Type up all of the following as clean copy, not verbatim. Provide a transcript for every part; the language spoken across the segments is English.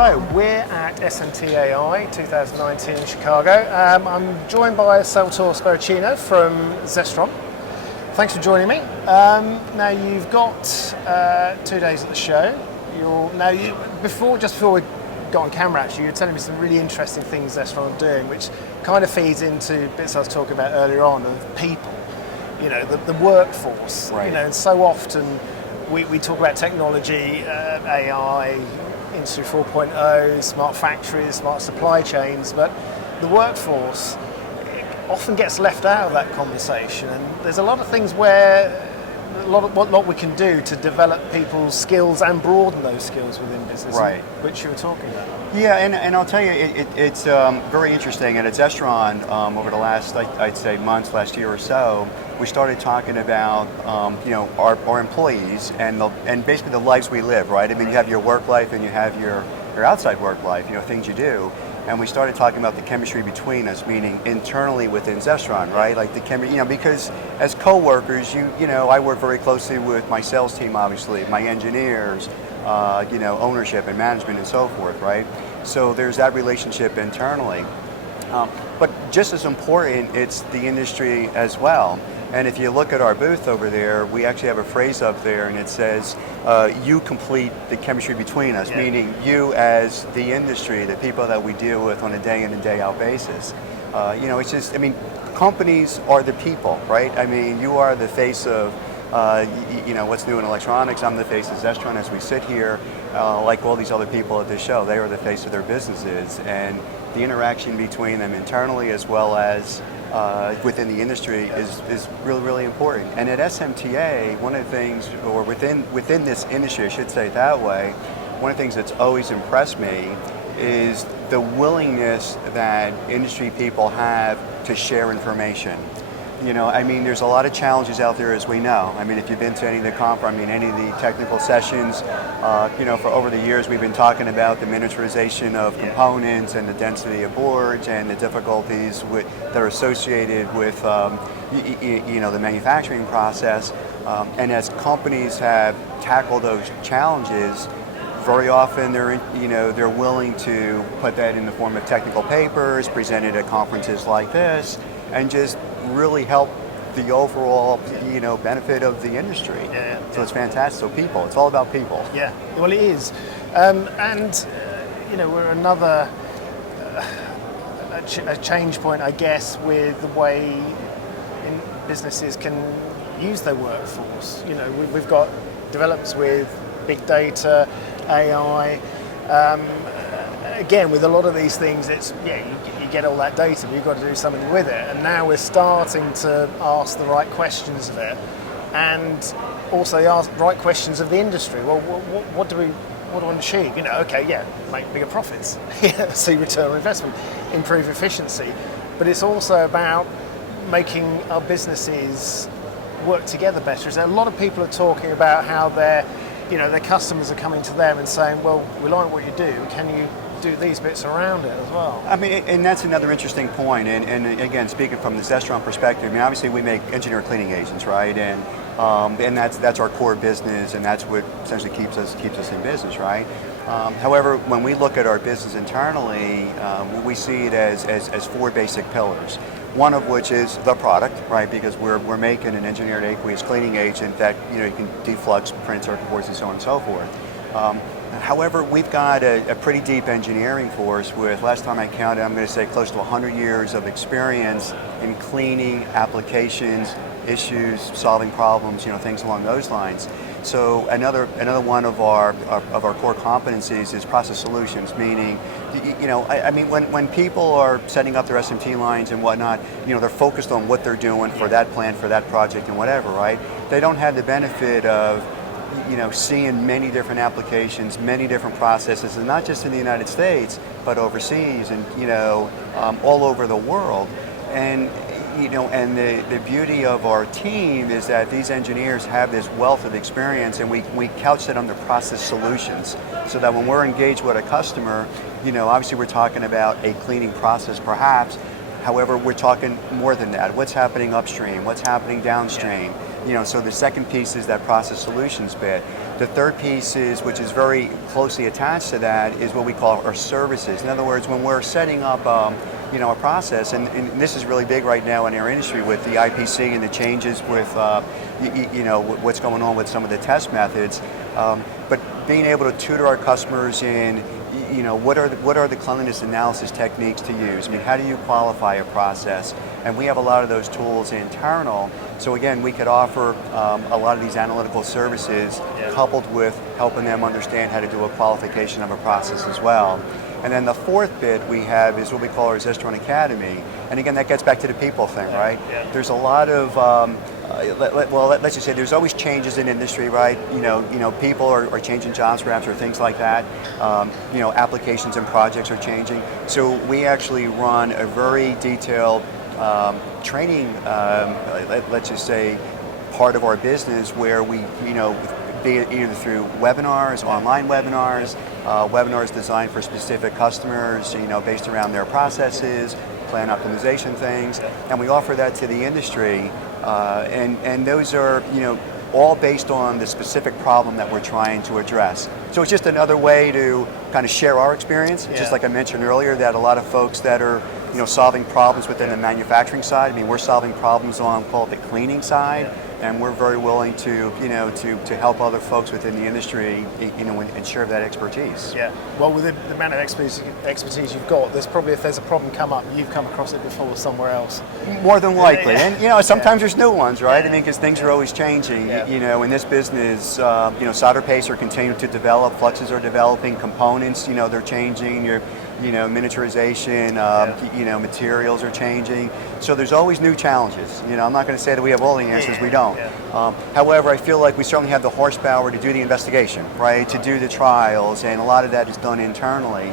Hello, we're at SMTAI 2019 in Chicago. I'm joined by Salvatore Sparacino from Zestron. Thanks for joining me. Now you've got 2 days at the show. Just before we got on camera, actually, you were telling me some really interesting things Zestron are doing, which kind of feeds into bits I was talking about earlier on of people. You know, the workforce. Right. You know, and so often we talk about technology, AI, Industry 4.0, smart factories, smart supply chains, but the workforce often gets left out of that conversation. And there's a lot of things where what we can do to develop people's skills and broaden those skills within business, right, which you were talking about. Yeah, and I'll tell you, it's very interesting. And at Zestron, over the last, I'd say, months, last year or so, we started talking about our employees and basically the lives we live, right? I mean, you have your work life and you have your outside work life, things you do. And we started talking about the chemistry between us, meaning internally within Zestron, right? Like the chemistry, because as co-workers, I work very closely with my sales team, obviously, my engineers, ownership and management and so forth, right? So there's that relationship internally. But just as important, it's the industry as well. And if you look at our booth over there, we actually have a phrase up there and it says, you complete the chemistry between us, meaning you as the industry, the people that we deal with on a day in and day out basis. It's just, companies are the people, right? I mean, you are the face of, what's new in electronics. I'm the face of Zestron as we sit here, like all these other people at this show. They are the face of their businesses, and the interaction between them internally as well as within the industry is really, really important. And at SMTA, one of the things, or within this industry, I should say it that way, one of the things that's always impressed me is the willingness that industry people have to share information. There's a lot of challenges out there, as we know. If you've been to any of the any of the technical sessions, for over the years we've been talking about the miniaturization of components and the density of boards and the difficulties that are associated with, the manufacturing process. And as companies have tackled those challenges, very often they're willing to put that in the form of technical papers, presented at conferences like this, and just really help the overall, benefit of the industry. So it's fantastic. So people, it's all about people. Yeah, well it is. We're another a change point, I guess, with the way businesses can use their workforce. We've got developments with big data, AI. Again, with a lot of these things, it's you get all that data, but you've got to do something with it. And now we're starting to ask the right questions of it, and also ask the right questions of the industry. Well, what do we want to achieve? Make bigger profits, see return on investment, improve efficiency, but it's also about making our businesses work together better. So a lot of people are talking about how their customers are coming to them and saying, well, we like what you do, can you do these bits around it as well? And that's another interesting point. And again, speaking from the Zestron perspective, obviously we make engineer cleaning agents, right? And that's our core business, and that's what essentially keeps us in business, right? However, when we look at our business internally, we see it as four basic pillars. One of which is the product, right? Because we're making an engineered aqueous cleaning agent that you can deflux, print circuit boards, and so on and so forth. However, we've got a pretty deep engineering force with, last time I counted, I'm going to say close to 100 years of experience in cleaning applications, issues, solving problems, things along those lines. So another one of our core competencies is process solutions, meaning, when people are setting up their SMT lines and whatnot, they're focused on what they're doing for that plant, for that project, and whatever, right? They don't have the benefit of seeing many different applications, many different processes, and not just in the United States, but overseas and, all over the world. And, and the beauty of our team is that these engineers have this wealth of experience, and we couch it under process solutions, so that when we're engaged with a customer, obviously we're talking about a cleaning process perhaps. However, we're talking more than that. What's happening upstream? What's happening downstream? So the second piece is that process solutions bit. The third piece is, which is very closely attached to that, is what we call our services. In other words, when we're setting up a process, and this is really big right now in our industry with the IPC and the changes with what's going on with some of the test methods, but being able to tutor our customers in what are the cleanliness analysis techniques to use? I mean, how do you qualify a process? And we have a lot of those tools internal. So again, we could offer a lot of these analytical services coupled with helping them understand how to do a qualification of a process as well. And then the fourth bit we have is what we call our Zestron Academy. And again, that gets back to the people thing, right? Yeah. There's a lot of let's just say there's always changes in industry, right? People are changing jobs perhaps or things like that. Applications and projects are changing. So we actually run a very detailed training, let's just say, part of our business where we, be it either through webinars, online webinars, webinars designed for specific customers, based around their processes, plan optimization things, and we offer that to the industry. And those are, all based on the specific problem that we're trying to address. So it's just another way to kind of share our experience. Just like I mentioned earlier, that a lot of folks that are, solving problems within the manufacturing side. I mean, we're solving problems on, call it the cleaning side, and we're very willing to, to help other folks within the industry, and share that expertise. Yeah. Well, with the amount of expertise you've got, there's probably, if there's a problem come up, you've come across it before somewhere else. More than likely, and sometimes there's new ones, right? I mean, because things are always changing. In this business, solder pastes are continuing to develop, fluxes are developing, components, they're changing. Miniaturization, materials are changing. So there's always new challenges. I'm not going to say that we have all the answers, we don't. However, I feel like we certainly have the horsepower to do the investigation, right? To do the trials, and a lot of that is done internally.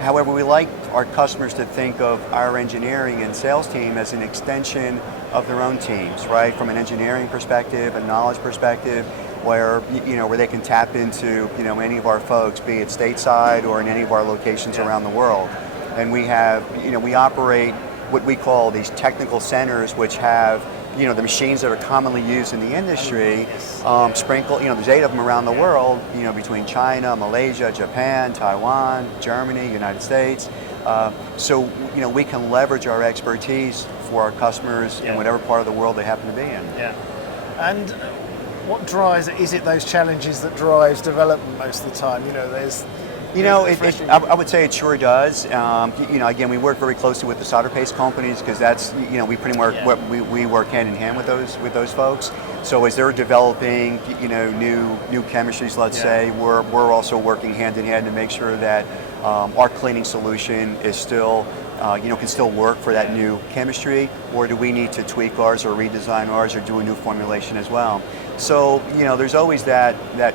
However, we like our customers to think of our engineering and sales team as an extension of their own teams, right? From an engineering perspective, a knowledge perspective, where they can tap into any of our folks, be it stateside or in any of our locations around the world. And we have we operate what we call these technical centers, which have the machines that are commonly used in the industry, sprinkled. There's 8 of them around the world. Between China, Malaysia, Japan, Taiwan, Germany, United States. So we can leverage our expertise for our customers in whatever part of the world they happen to be in. Yeah, and what drives it? Is it those challenges that drives development most of the time? I would say it sure does. Again, we work very closely with the solder paste companies because that's, we pretty much we work hand in hand with those folks. So as they're developing, new chemistries, let's say, we're also working hand in hand to make sure that our cleaning solution is still, can still work for that new chemistry, or do we need to tweak ours or redesign ours or do a new formulation as well? So, there's always that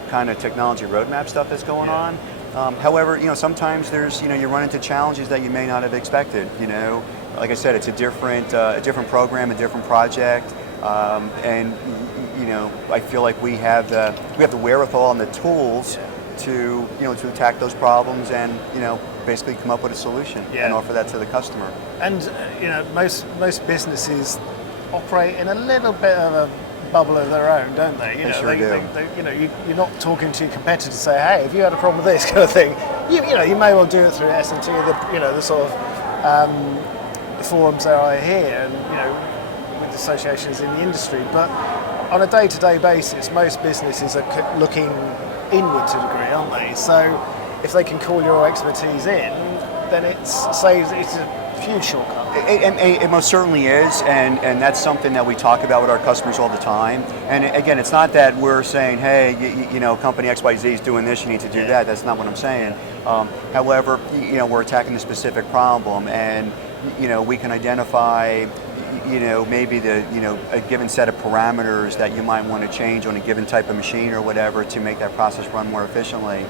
kind of technology roadmap stuff that's going on. However, sometimes there's, you run into challenges that you may not have expected. Like I said, it's a different program, a different project, and I feel like we have the wherewithal and the tools to to attack those problems and basically come up with a solution and offer that to the customer. And most businesses operate in a little bit of a bubble of their own, don't they? They sure do. You're not talking to your competitor to say, hey, if you had a problem with this kind of thing, you may well do it through SMTAI, the sort of forums there are here, and with associations in the industry. But on a day-to-day basis, most businesses are looking inward to a degree, aren't they? So if they can call your expertise in, then it's a huge shortcut. It most certainly is, and that's something that we talk about with our customers all the time. And again, it's not that we're saying, hey, company XYZ is doing this, you need to do that. That's not what I'm saying. However, we're attacking a specific problem, and we can identify maybe a given set of parameters that you might want to change on a given type of machine or whatever to make that process run more efficiently.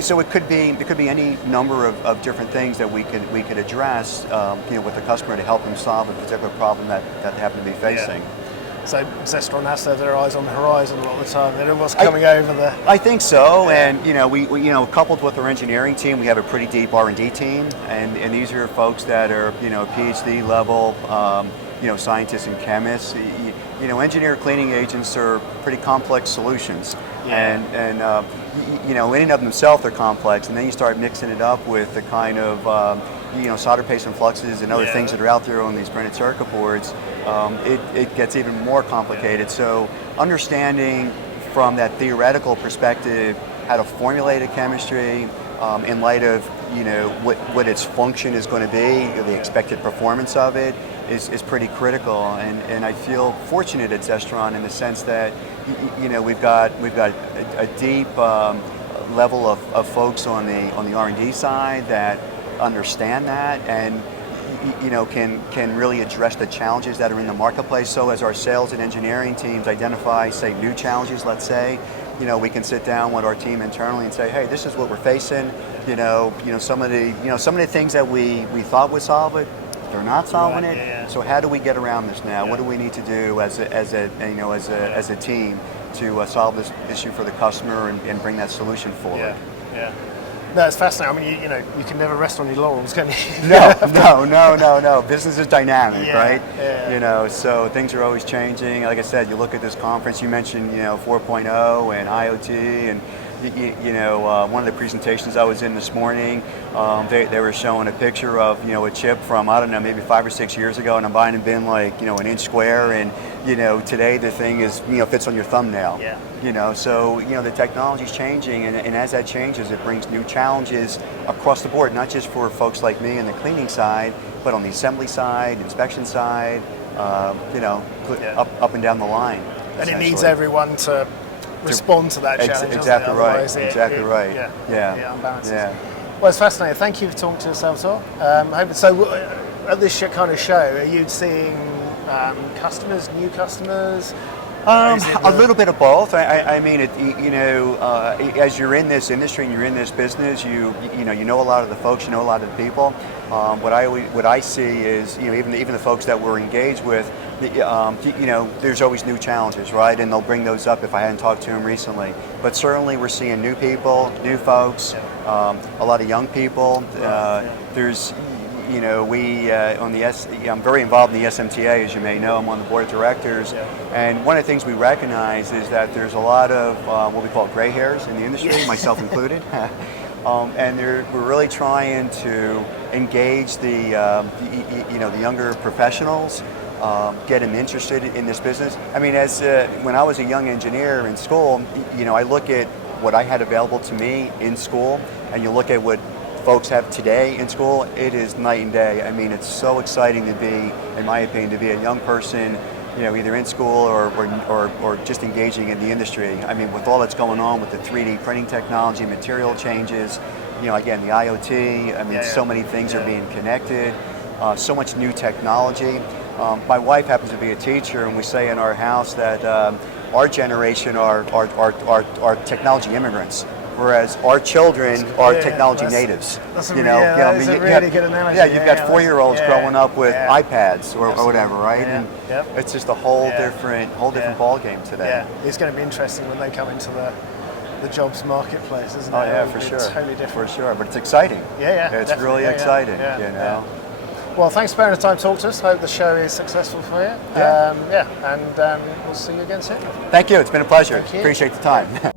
So it could be any number of different things that we could address with the customer to help them solve a particular problem that they happen to be facing. Yeah. So Zestron has to have their eyes on the horizon a lot of the time. They know what's coming over there. I think so, and we coupled with our engineering team, we have a pretty deep R&D team, and these are folks that are PhD level, scientists and chemists. engineered cleaning agents are pretty complex solutions, Yeah. and in and of themselves they're complex, and then you start mixing it up with the kind of solder paste and fluxes and other things that are out there on these printed circuit boards. It gets even more complicated. So understanding from that theoretical perspective how to formulate a chemistry in light of what its function is going to be, the expected performance of it, is pretty critical. And I feel fortunate at Zestron in the sense that we've got a deep level of folks on the R&D side that understand that and can really address the challenges that are in the marketplace. So as our sales and engineering teams identify, say, new challenges, let's say, we can sit down with our team internally and say, hey, this is what we're facing. Some of the things that we thought would solve it, they're not solving it. Yeah. So how do we get around this now? What do we need to do as a team to solve this issue for the customer and bring that solution forward? Yeah. No, it's fascinating. I mean, you can never rest on your laurels, can you? No. Business is dynamic, right? Yeah. So things are always changing. Like I said, you look at this conference, you mentioned, 4.0 and IoT, and one of the presentations I was in this morning, they were showing a picture of, a chip from, I don't know, maybe 5 or 6 years ago, and it might have been like, an inch square, and, today the thing is, fits on your thumbnail. Yeah. So, the technology's changing, and as that changes, it brings new challenges across the board, not just for folks like me in the cleaning side, but on the assembly side, inspection side, up and down the line. And it needs everyone to respond to that challenge. Exactly right. Yeah, unbalances. Well, it's fascinating. Thank you for talking to us, Salvatore. At this kind of show, are you seeing customers, new customers? A little bit of both. I mean, as you're in this industry and you're in this business, you know a lot of the folks, you know a lot of the people. What I see is, even the folks that we're engaged with, there's always new challenges, right? And they'll bring those up if I hadn't talked to them recently. But certainly we're seeing new people, new folks, a lot of young people. There's I'm very involved in the SMTAI, as you may know. I'm on the board of directors, and one of the things we recognize is that there's a lot of what we call gray hairs in the industry, myself included, and we're really trying to engage the younger professionals, get them interested in this business. I mean, when I was a young engineer in school, I look at what I had available to me in school, and you look at what folks have today in school, it is night and day. I mean, it's so exciting to be, in my opinion, to be a young person, either in school or just engaging in the industry. I mean, with all that's going on with the 3D printing technology, material changes, again, the IoT, I mean, so many things are being connected, so much new technology. My wife happens to be a teacher, and we say in our house that our generation are technology immigrants, whereas our children are technology natives. That's a really good analogy. Yeah, you've got 4-year-olds growing up with iPads or whatever, right? Yeah. And it's just a whole different ball game today. Yeah, it's going to be interesting when they come into the jobs marketplace, isn't it? Oh yeah, for sure. Totally different. For sure, but it's exciting. It's really exciting. Well, thanks for spending the time to talk to us. Hope the show is successful for you. And we'll see you again soon. Thank you. It's been a pleasure. Thank you. Appreciate the time.